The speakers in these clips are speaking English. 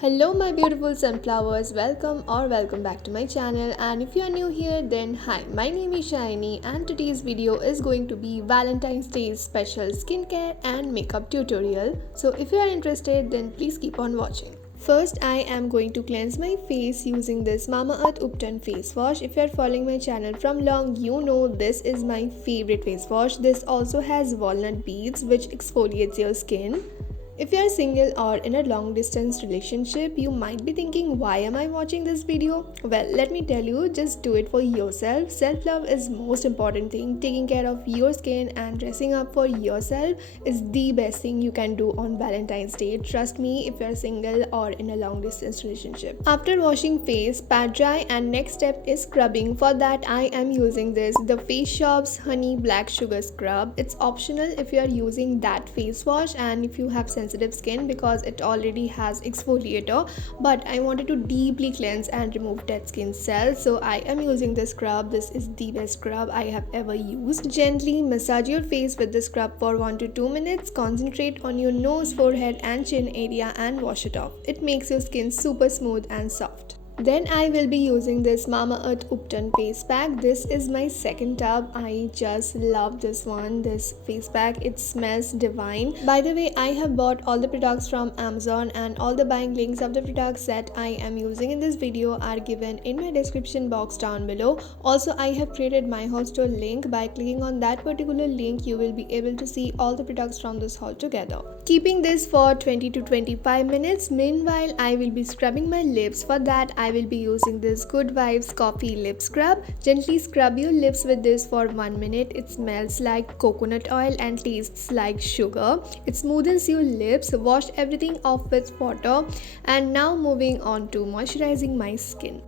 Hello my beautiful sunflowers, welcome back to my channel, and if you are new here then hi, my name is Sayani and today's video is going to be Valentine's Day special skincare and makeup tutorial. So if you are interested then please keep on watching. First, I am going to cleanse my face using this Mamaearth Upton face wash. If you are following my channel from long, you know this is my favorite face wash. This also has walnut beads which exfoliates your skin. If you are single or in a long distance relationship, you might be thinking, why am I watching this video? Well, let me tell you, just do it for yourself. Self-love is most important thing. Taking care of your skin and dressing up for yourself is the best thing you can do on Valentine's Day. Trust me, if you are single or in a long distance relationship. After washing face, pat dry, and next step is scrubbing. For that, I am using the Face Shop's Honey Black Sugar Scrub. It's optional if you are using that face wash and if you have sensitive skin because it already has exfoliator, but I wanted to deeply cleanse and remove dead skin cells, so I am using this scrub. This is the best scrub I have ever used. Gently massage your face with the scrub for 1 to 2 minutes. Concentrate on your nose, forehead and chin area and wash it off. It makes your skin super smooth and soft. Then I will be using this Mamaearth Upton face pack. This is my second tub. I just love this one, this face pack. It smells divine. By the way, I have bought all the products from Amazon and all the buying links of the products that I am using in this video are given in my description box down below. Also, I have created my haul store link. By clicking on that particular link, you will be able to see all the products from this haul together. Keeping this for 20 to 25 minutes. Meanwhile, I will be scrubbing my lips. For that, I will be using this Good Vibes Coffee Lip Scrub. Gently scrub your lips with this for 1 minute. It smells like coconut oil and tastes like sugar. It smoothens your lips. Wash everything off with water. And now moving on to moisturizing my skin.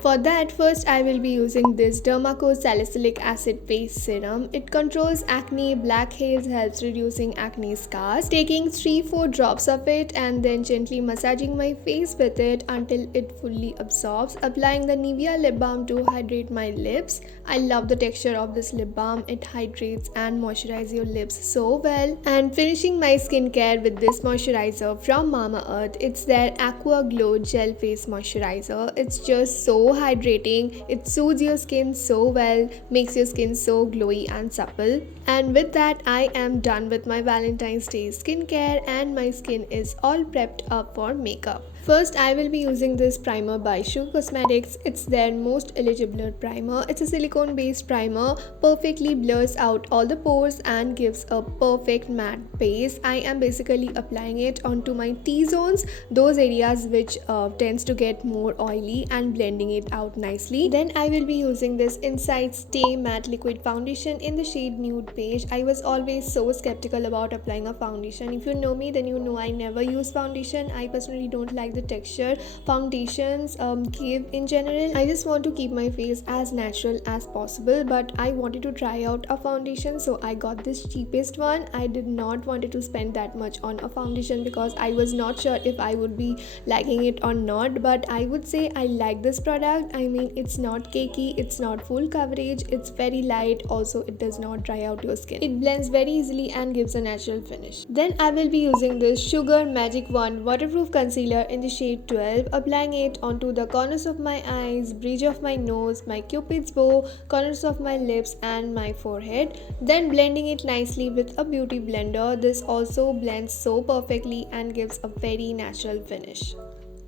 For that, first I will be using this Dermaco Salicylic Acid Face Serum. It controls acne, blackheads, helps reducing acne scars. Taking 3-4 drops of it and then gently massaging my face with it until it fully absorbs. Applying the Nivea lip balm to hydrate my lips. I love the texture of this lip balm. It hydrates and moisturizes your lips so well. And finishing my skincare with this moisturizer from Mamaearth. It's their Aqua Glow Gel Face Moisturizer. It's just so hydrating. It soothes your skin so well, makes your skin so glowy and supple. And with that, I am done with my Valentine's Day skincare and my skin is all prepped up for makeup. First, I will be using this primer by Shu Cosmetics. It's their most eligible primer. It's a silicone based primer, perfectly blurs out all the pores and gives a perfect matte base. I am basically applying it onto my T-zones, those areas which tends to get more oily, and blending it out nicely. Then I will be using this Inside Stay Matte Liquid Foundation in the shade Nude Beige. I was always so skeptical about applying a foundation. If you know me, then you know I never use foundation. I personally don't like the texture foundations give in general. I just want to keep my face as natural as possible, but I wanted to try out a foundation, so I got this cheapest one. I did not wanted to spend that much on a foundation because I was not sure if I would be liking it or not, but I would say I like this product. I mean, it's not cakey, it's not full coverage, it's very light. Also, it does not dry out your skin. It blends very easily and gives a natural finish. Then I will be using this Sugar Magic Wand waterproof concealer in the shade 12, applying it onto the corners of my eyes, bridge of my nose, my cupid's bow, corners of my lips and my forehead. Then blending it nicely with a beauty blender. This also blends so perfectly and gives a very natural finish.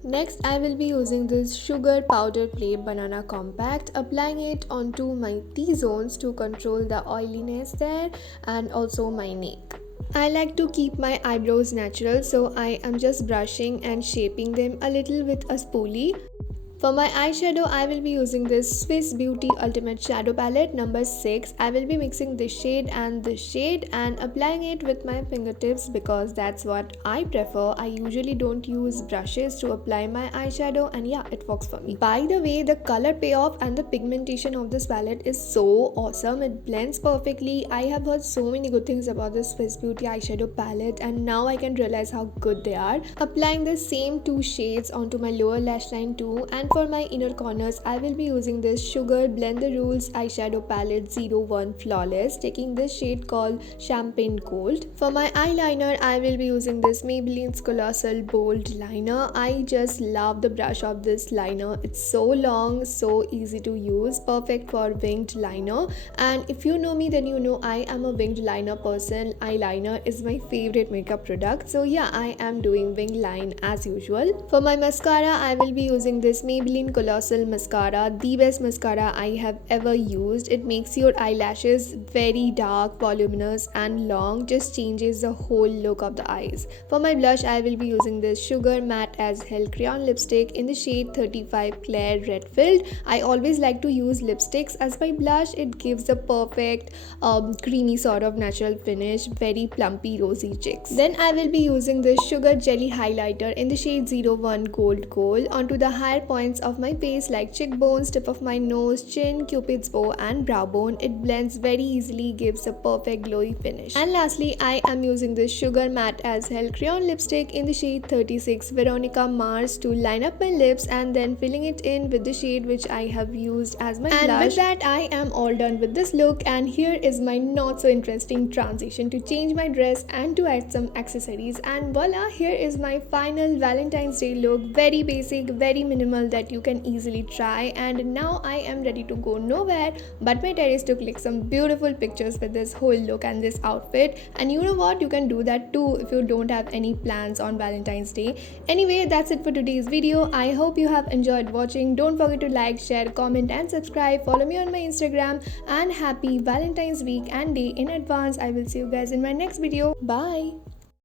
Next, I will be using this Sugar Powder Play Banana Compact, applying it onto my T-zones to control the oiliness there and also my neck. I like to keep my eyebrows natural, so I am just brushing and shaping them a little with a spoolie. For my eyeshadow, I will be using this Swiss Beauty Ultimate Shadow Palette number 6. I will be mixing this shade and applying it with my fingertips because that's what I prefer. I usually don't use brushes to apply my eyeshadow, and yeah, it works for me. By the way, the color payoff and the pigmentation of this palette is so awesome. It blends perfectly. I have heard so many good things about this Swiss Beauty eyeshadow palette, and now I can realize how good they are. Applying the same 2 shades onto my lower lash line too, and And for my inner corners, I will be using this Sugar Blend the Rules Eyeshadow Palette 01 Flawless, taking this shade called Champagne Gold. For my eyeliner, I will be using this Maybelline's Colossal Bold Liner. I just love the brush of this liner. It's so long, so easy to use, perfect for winged liner. And if you know me, then you know I am a winged liner person. Eyeliner is my favorite makeup product. So yeah, I am doing wing line as usual. For my mascara, I will be using this Maybelline Colossal Mascara, the best mascara I have ever used. It makes your eyelashes very dark, voluminous and long, just changes the whole look of the eyes. For my blush, I will be using this Sugar Matte as Hell Crayon lipstick in the shade 35 Claire Red Filled. I always like to use lipsticks as my blush. It gives a perfect creamy sort of natural finish, very plumpy rosy cheeks. Then I will be using this Sugar Jelly highlighter in the shade 01 Gold Gold onto the higher points of my face like cheekbones, tip of my nose, chin, cupid's bow and brow bone. It blends very easily, gives a perfect glowy finish. And lastly, I am using this Sugar Matte as Hell Crayon lipstick in the shade 36 Veronica Mars to line up my lips and then filling it in with the shade which I have used as my blush. And with that, I am all done with this look, and here is my not so interesting transition to change my dress and to add some accessories. And voila, here is my final Valentine's Day look. Very basic, very minimal, that you can easily try. And now I am ready to go nowhere but my terrace to click some beautiful pictures with this whole look and this outfit. And you know what, you can do that too if you don't have any plans on Valentine's Day. Anyway, that's it for today's video. I hope you have enjoyed watching. Don't forget to like, share, comment and subscribe. Follow me on my Instagram, and happy Valentine's week and day in advance. I will see you guys in my next video. Bye.